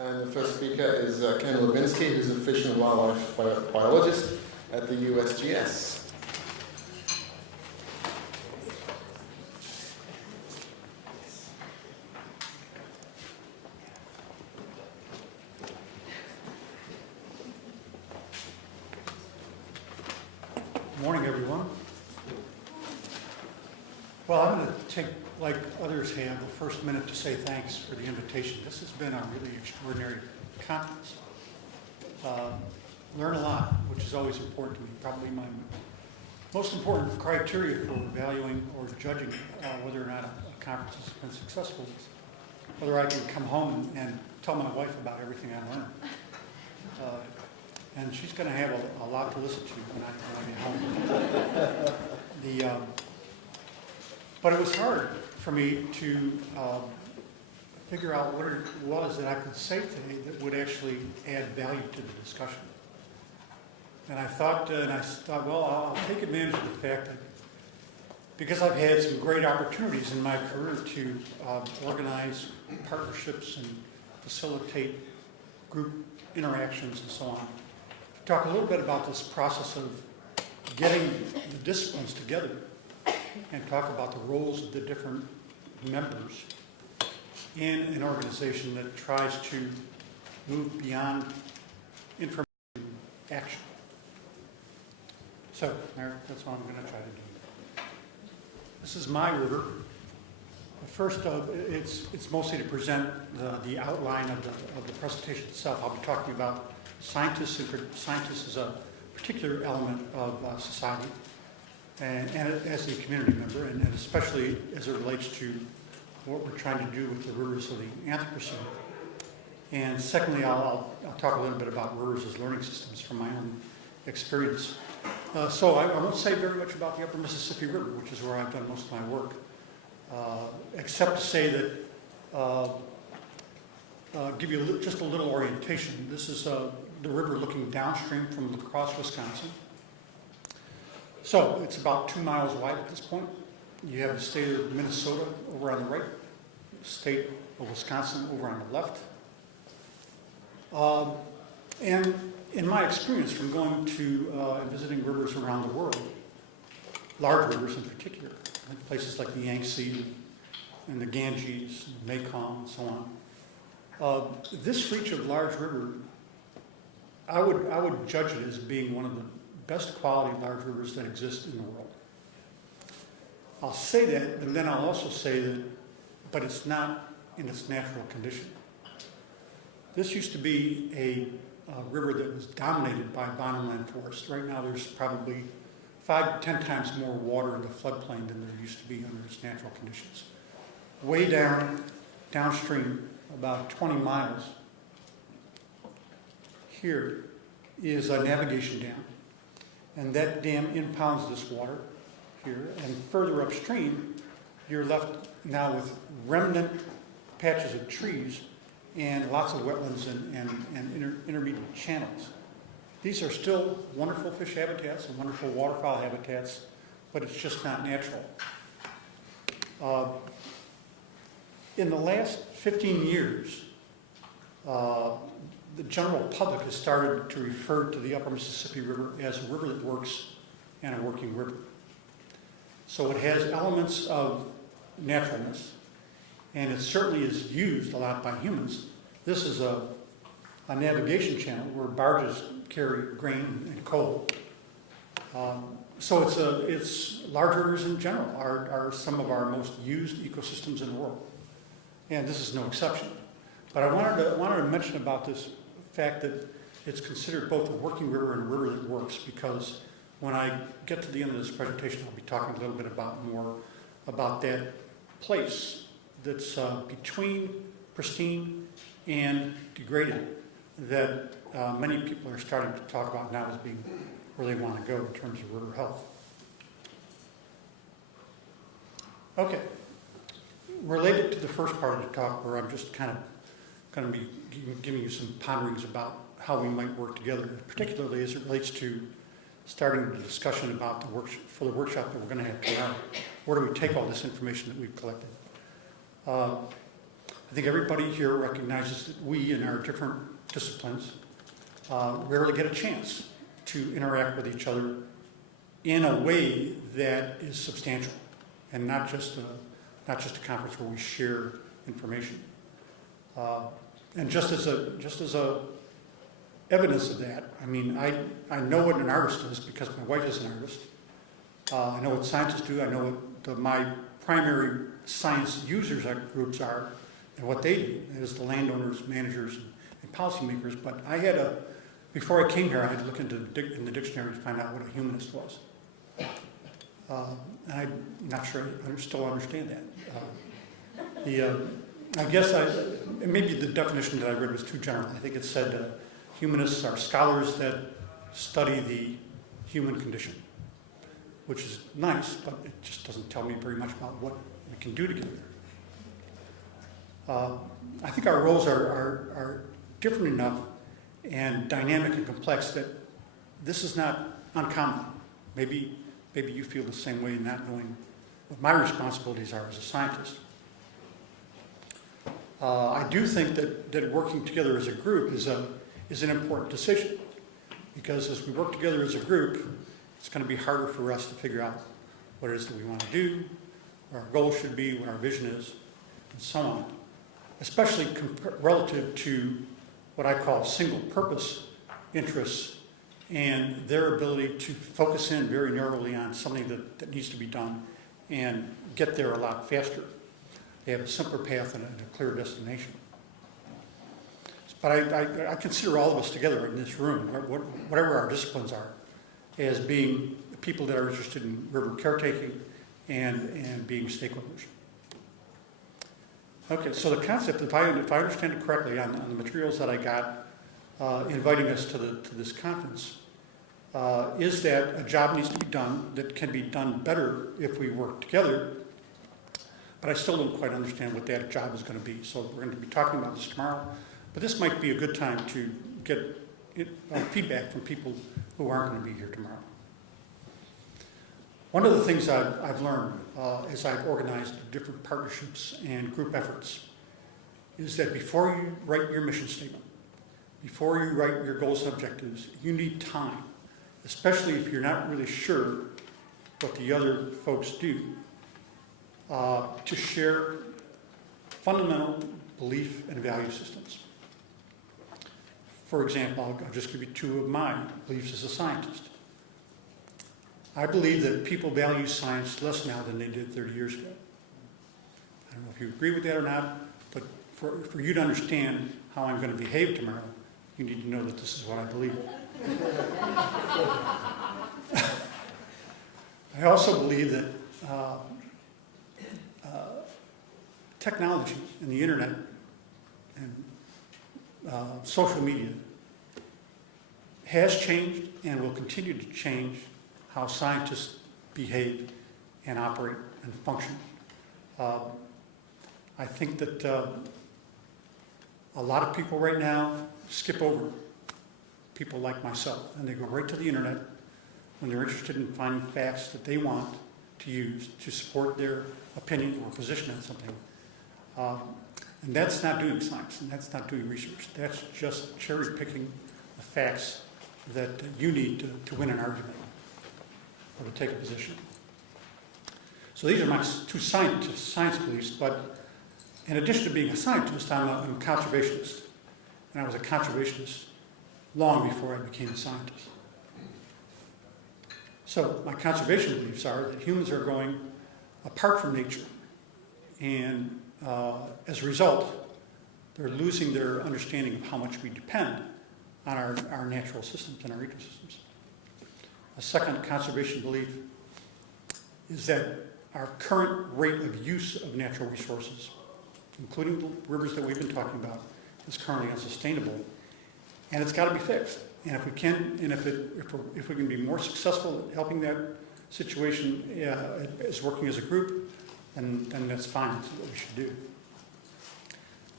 And the first speaker is Ken Lubinski, who's a fish and wildlife biologist at the USGS. Good morning, everyone. Well, I'm going to take, like others have, the first minute to say thanks for the invitation. This has been a really extraordinary conference. Learn a lot, which is always important to me. Probably my most important criteria for valuing or judging whether or not a conference has been successful is whether I can come home and tell my wife about everything I learned. And she's going to have a lot to listen to when I get home. But it was hard for me to figure out what it was that I could say today that would actually add value to the discussion. And I thought, well, I'll take advantage of the fact that because I've had some great opportunities in my career to organize partnerships and facilitate group interactions and so on, talk a little bit about this process of getting the disciplines together and talk about the roles of the different members in an organization that tries to move beyond information to action. So that's what I'm going to try to do. This is my river. First, it's mostly to present the outline of the presentation itself. I'll be talking about scientists as a particular element of society, and as a community member, and especially as it relates to what we're trying to do with the rivers of the Anthropocene. And secondly, I'll talk a little bit about rivers as learning systems from my own experience. So I won't say very much about the Upper Mississippi River, which is where I've done most of my work, except to say that give you just a little orientation. This is the river looking downstream from La Crosse, Wisconsin. So it's about 2 miles wide at this point. You have the state of Minnesota over on the right, the state of Wisconsin over on the left. And in my experience from going to and visiting rivers around the world, large rivers in particular, places like the Yangtze and the Ganges, the Mekong, and so on, this reach of large river, I would judge it as being one of the best quality large rivers that exist in the world. I'll say that, and then I'll also say that, but it's not in its natural condition. This used to be a river that was dominated by bottomland forest. Right now there's probably 5 to 10 times more water in the floodplain than there used to be under its natural conditions. Way downstream, about 20 miles, here is a navigation dam. And that dam impounds this water here. And further upstream, you're left now with remnant patches of trees and lots of wetlands and intermediate channels. These are still wonderful fish habitats and wonderful waterfowl habitats, but it's just not natural. In the last 15 years, the general public has started to refer to the Upper Mississippi River as a river that works and a working river. So it has elements of naturalness, and it certainly is used a lot by humans. This is a navigation channel where barges carry grain and coal. So it's large rivers in general are some of our most used ecosystems in the world, and this is no exception. But I wanted to mention about this fact that it's considered both a working river and a river that works, because when I get to the end of this presentation, I'll be talking a little bit more about that place that's between pristine and degraded that many people are starting to talk about now as being where they want to go in terms of river health. Okay, related to the first part of the talk, where I'm just kind of going to be giving you some ponderings about how we might work together, particularly as it relates to starting the discussion about the workshop that we're going to have tomorrow. Where do we take all this information that we've collected? I think everybody here recognizes that we, in our different disciplines, rarely get a chance to interact with each other in a way that is substantial and not just a conference where we share information. And just as a evidence of that, I mean, I know what an artist is because my wife is an artist. I know what scientists do. I know what my primary science users groups are and what they do. That is the landowners, managers, and policymakers. But before I came here, I had to look in the dictionary to find out what a humanist was. And I'm not sure I still understand that. I guess maybe the definition that I read was too general. I think it said humanists are scholars that study the human condition, which is nice, but it just doesn't tell me very much about what we can do together. I think our roles are different enough and dynamic and complex that this is not uncommon. Maybe you feel the same way, not knowing what my responsibilities are as a scientist. I do think that working together as a group is an important decision, because as we work together as a group, it's going to be harder for us to figure out what it is that we want to do, what our goal should be, what our vision is, and so on, especially relative to what I call single-purpose interests and their ability to focus in very narrowly on something that needs to be done and get there a lot faster. They have a simpler path and a clear destination. But I consider all of us together in this room, whatever our disciplines are, as being people that are interested in river caretaking and being stakeholders. Okay, so the concept, if I understand it correctly, on the materials that I got inviting us to this conference, is that a job needs to be done that can be done better if we work together, but I still don't quite understand what that job is going to be. So we're going to be talking about this tomorrow, but this might be a good time to get feedback from people who aren't going to be here tomorrow. One of the things I've learned as I've organized different partnerships and group efforts is that before you write your mission statement, before you write your goals and objectives, you need time, especially if you're not really sure what the other folks do, to share fundamental belief and value systems. For example, I'll just give you two of my beliefs as a scientist. I believe that people value science less now than they did 30 years ago. I don't know if you agree with that or not, but for you to understand how I'm going to behave tomorrow, you need to know that this is what I believe. I also believe that technology and the internet and social media has changed and will continue to change how scientists behave and operate and function. I think that a lot of people right now skip over people like myself, and they go right to the internet when they're interested in finding facts that they want to use to support their opinion or position on something. And that's not doing science, and that's not doing research. That's just cherry picking the facts that you need to win an argument or to take a position. So these are my two science beliefs, but in addition to being a scientist, I'm a conservationist. And I was a conservationist long before I became a scientist. So my conservation beliefs are that humans are going apart from nature, and as a result, they're losing their understanding of how much we depend on our natural systems and our ecosystems. A second conservation belief is that our current rate of use of natural resources, including the rivers that we've been talking about, is currently unsustainable, and it's got to be fixed. And if we can, and if we can be more successful at helping that situation as working as a group, then that's fine. That's what we should do.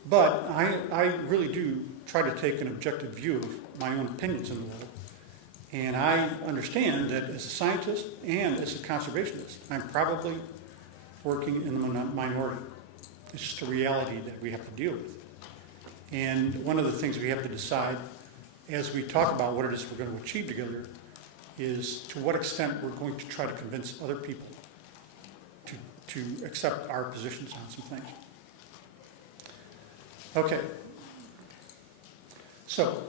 But I really do try to take an objective view of my own opinions in the world. And I understand that as a scientist and as a conservationist, I'm probably working in the minority. It's just a reality that we have to deal with. And one of the things we have to decide as we talk about what it is we're going to achieve together is to what extent we're going to try to convince other people to accept our positions on some things. Okay. So,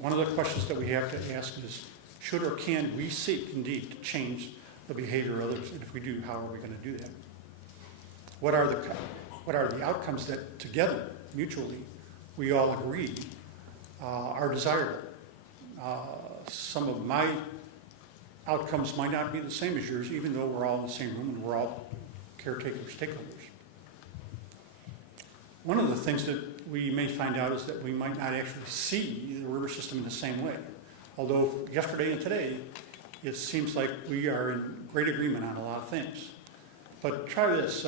one of the questions that we have to ask is, should or can we seek, indeed, to change the behavior of others? And if we do, how are we going to do that? What are the outcomes that together, mutually, we all agree are desirable? Some of my outcomes might not be the same as yours, even though we're all in the same room and we're all caretakers, stakeholders. One of the things that we may find out is that we might not actually see the river system in the same way. Although yesterday and today, it seems like we are in great agreement on a lot of things. But try this.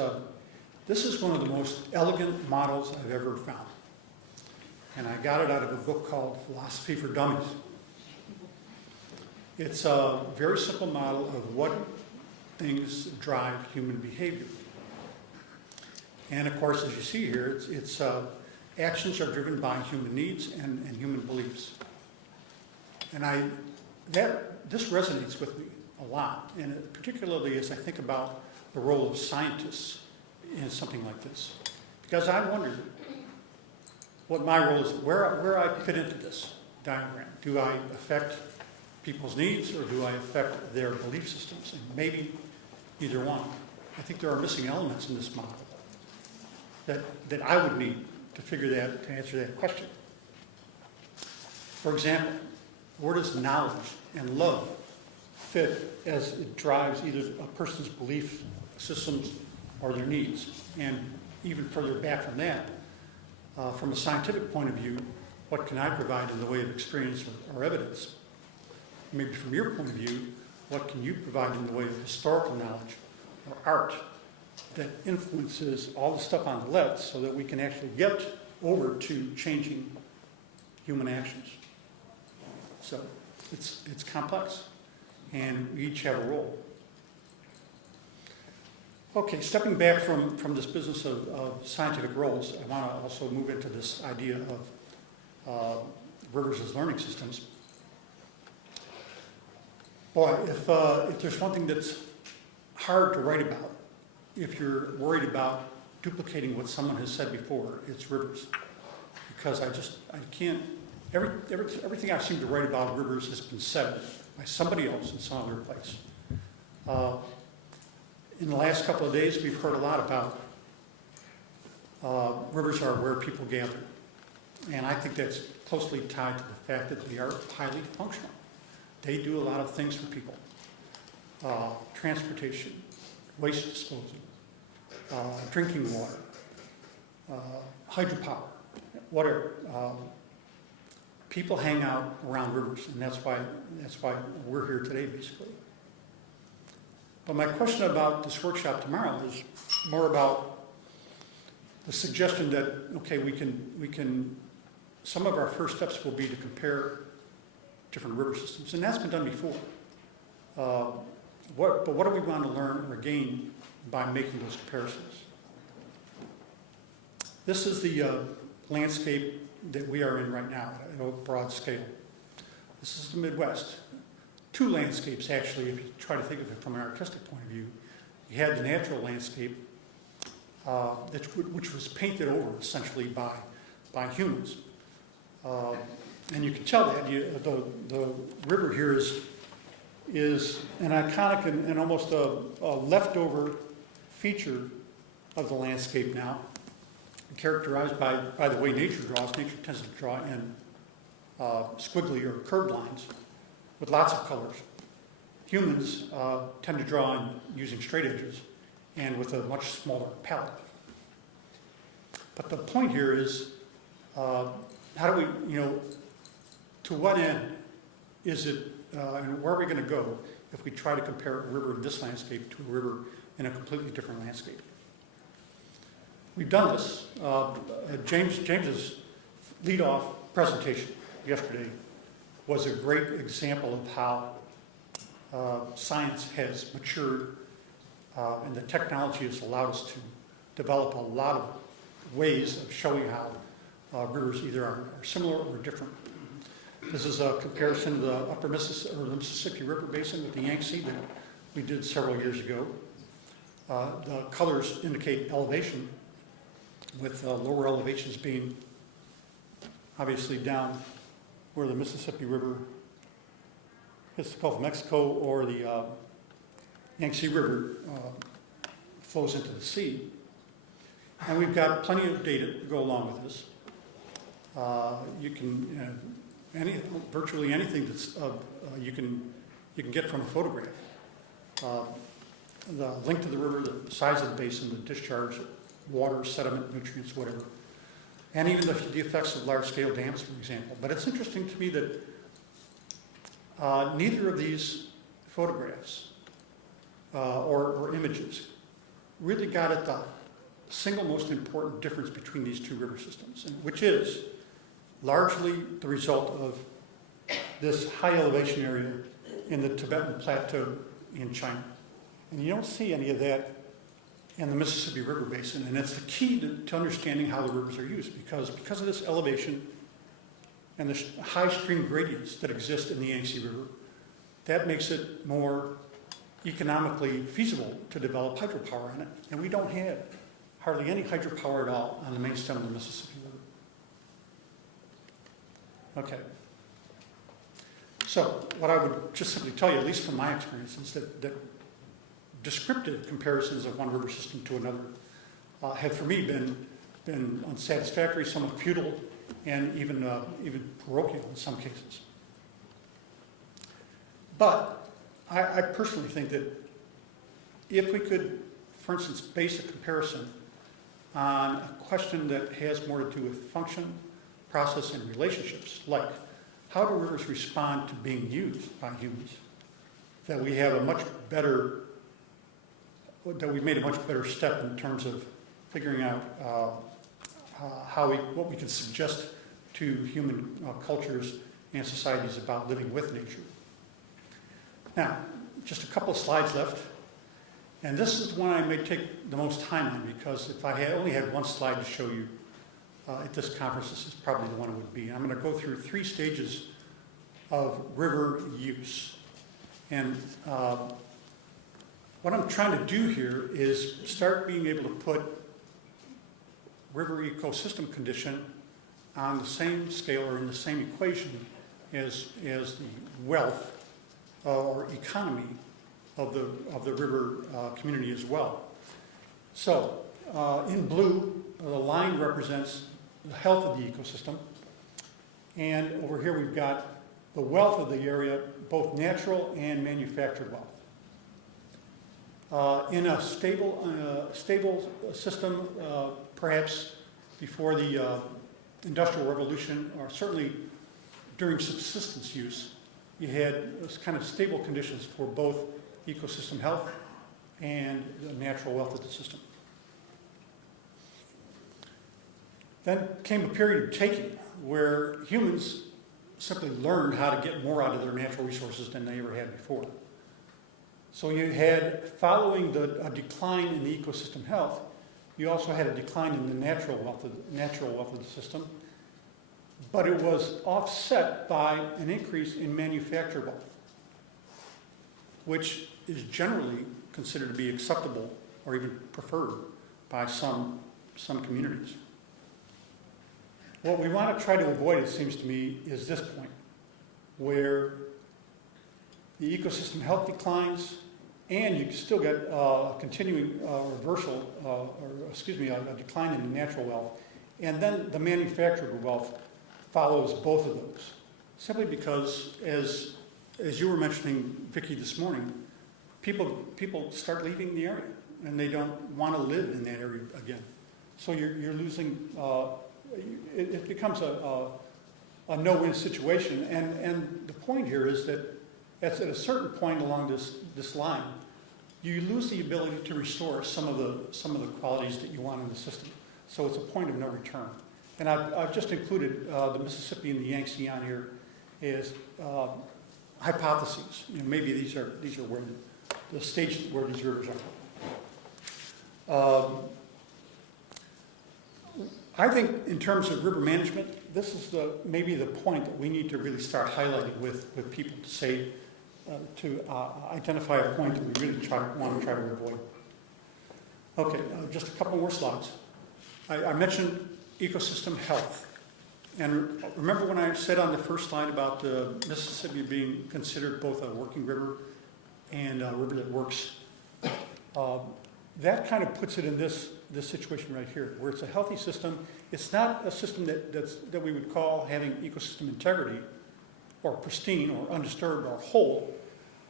This is one of the most elegant models I've ever found. And I got it out of a book called Philosophy for Dummies. It's a very simple model of what things drive human behavior. And of course, as you see here, it's actions are driven by human needs and human beliefs. And this resonates with me a lot, and particularly as I think about the role of scientists in something like this. Because I wondered what my role is, where I fit into this diagram. Do I affect people's needs, or do I affect their belief systems? And maybe either one. I think there are missing elements in this model that I would need to answer that question. For example, where does knowledge and love fit as it drives either a person's belief systems or their needs? And even further back from that, from a scientific point of view, what can I provide in the way of experience or evidence? Maybe from your point of view, what can you provide in the way of historical knowledge or art that influences all the stuff on the left so that we can actually get over to changing human actions? So it's complex, and we each have a role. Okay, stepping back from this business of scientific roles, I want to also move into this idea of rivers as learning systems. Boy, if there's one thing that's hard to write about, if you're worried about duplicating what someone has said before, it's rivers. Because I can't, everything I seem to write about rivers has been said by somebody else in some other place. In the last couple of days, we've heard a lot about rivers are where people gather. And I think that's closely tied to the fact that they are highly functional. They do a lot of things for people. Transportation, waste disposal, drinking water, hydropower, whatever. People hang out around rivers, and that's why we're here today, basically. But my question about this workshop tomorrow is more about the suggestion that, okay, we can some of our first steps will be to compare different river systems, and that's been done before. But what do we want to learn or gain by making those comparisons? This is the landscape that we are in right now at a broad scale. This is the Midwest. Two landscapes, actually, if you try to think of it from an artistic point of view. You had the natural landscape, which was painted over, essentially, by humans. And you can tell that the river here is an iconic and almost a leftover feature of the landscape now, characterized by the way nature draws. Nature tends to draw in squiggly or curved lines with lots of colors. Humans tend to draw in using straight edges and with a much smaller palette. But the point here is, how do we, to what end is it, and where are we going to go if we try to compare a river in this landscape to a river in a completely different landscape? We've done this. James's lead-off presentation yesterday was a great example of how science has matured and the technology has allowed us develop a lot of ways of showing how rivers either are similar or different. This is a comparison of the upper Mississippi, or the Mississippi River Basin with the Yangtze that we did several years ago. The colors indicate elevation, with lower elevations being obviously down where the Mississippi River hits the Gulf of Mexico, or the Yangtze River flows into the sea. And we've got plenty of data to go along with this. You can virtually anything that's you can get from a photograph. The length of the river, the size of the basin, the discharge, water, sediment, nutrients, whatever, and even the effects of large-scale dams, for example. But it's interesting to me that neither of these photographs or images really got at the single most important difference between these two river systems, which is largely the result of this high elevation area in the Tibetan Plateau in China. And you don't see any of that in the Mississippi River Basin, and it's the key to understanding how the rivers are used, because of this elevation and the high stream gradients that exist in the Yangtze River, that makes it more economically feasible to develop hydropower on it. And we don't have hardly any hydropower at all on the main stem of the Mississippi River. Okay. So what I would just simply tell you, at least from my experience, is that descriptive comparisons of one river system to another have for me been unsatisfactory, somewhat futile, and even parochial in some cases. But I personally think that if we could, for instance, base a comparison on a question that has more to do with function, process, and relationships, like how do rivers respond to being used by humans, that we have a much better, that we've made a much better step in terms of figuring out what we can suggest to human cultures and societies about living with nature. Now, just a couple of slides left. And this is the one I may take the most time on, because if I had only had one slide to show you at this conference, this is probably the one it would be. I'm going to go through 3 stages of river use. And what I'm trying to do here is start being able to put river ecosystem condition on the same scale or in the same equation as the wealth or economy of the river community as well. So in blue, the line represents the health of the ecosystem, and over here we've got the wealth of the area, both natural and manufactured wealth. In a stable system, perhaps before the Industrial Revolution, or certainly during subsistence use, you had this kind of stable conditions for both ecosystem health and the natural wealth of the system. Then came a period of taking, where humans simply learned how to get more out of their natural resources than they ever had before. So you had, following a decline in the ecosystem health, you also had a decline in the natural wealth of the system, but it was offset by an increase in manufactured wealth, which is generally considered to be acceptable or even preferred by some communities. What we want to try to avoid, it seems to me, is this point, where the ecosystem health declines and you still get a continuing reversal, a decline in the natural wealth, and then the manufactured wealth follows both of those. Simply because, as you were mentioning, Vicki, this morning, people start leaving the area, and they don't want to live in that area again. So you're losing. It becomes a no-win situation, and the point here is that at a certain point along this line, you lose the ability to restore some of the qualities that you want in the system. So it's a point of no return. And I've just included the Mississippi and the Yangtze on here as hypotheses. Maybe these are where the stage where these rivers are. I think in terms of river management, this is maybe the point that we need to really start highlighting with people to say, to identify a point that we really want to try to avoid. Okay, just a couple more slides. I mentioned ecosystem health. And remember when I said on the first slide about Mississippi being considered both a working river and a river that works? That kind of puts it in this situation right here, where it's a healthy system. It's not a system that we would call having ecosystem integrity or pristine or undisturbed or whole,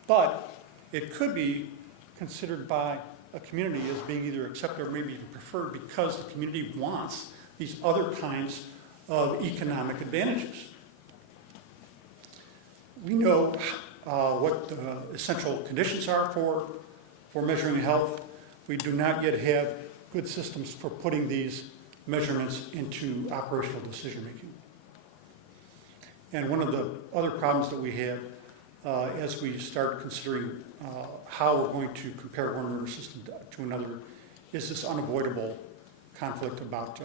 but it could be considered by a community as being either accepted or maybe even preferred because the community wants these other kinds of economic advantages. We know what the essential conditions are for measuring health. We do not yet have good systems for putting these measurements into operational decision making. And one of the other problems that we have as we start considering how we're going to compare one river system to another is this unavoidable conflict about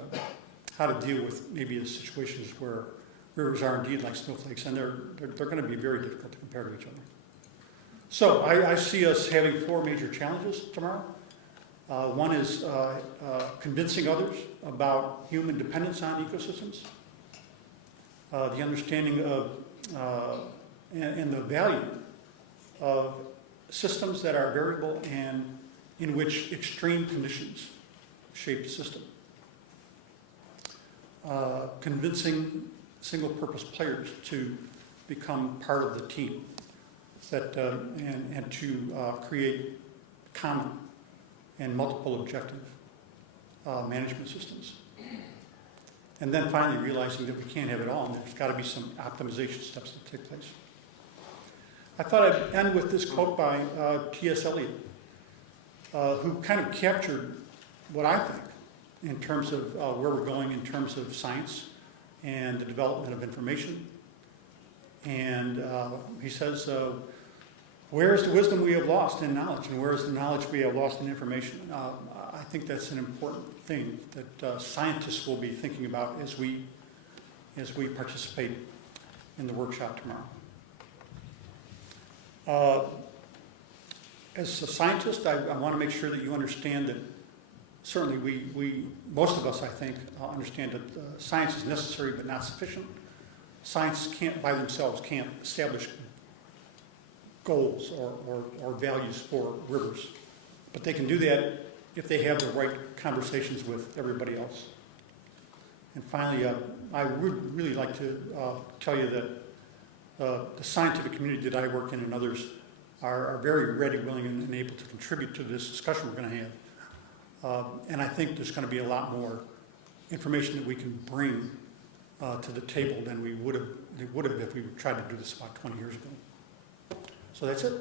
how to deal with maybe the situations where rivers are indeed like snowflakes, and they're going to be very difficult to compare to each other. So I see us having 4 major challenges tomorrow. One is convincing others about human dependence on ecosystems, the understanding of and the value of systems that are variable and in which extreme conditions shape the system. Convincing single-purpose players to become part of the team that, and to create common and multiple objective management systems. And then finally realizing that we can't have it all, and there's got to be some optimization steps that take place. I thought I'd end with this quote by T.S. Eliot, who kind of captured what I think in terms of where we're going in terms of science and the development of information. And he says, where is the wisdom we have lost in knowledge, and where is the knowledge we have lost in information? I think that's an important thing that scientists will be thinking about as we participate in the workshop tomorrow. As a scientist, I want to make sure that you understand that certainly we most of us, I think, understand that science is necessary but not sufficient. Science by themselves can't establish goals or values for rivers. But they can do that if they have the right conversations with everybody else. And finally, I would really like to tell you that the scientific community that I work in and others are very ready, willing, and able to contribute to this discussion we're going to have. And I think there's going to be a lot more information that we can bring to the table than we would have if we tried to do this about 20 years ago. So that's it.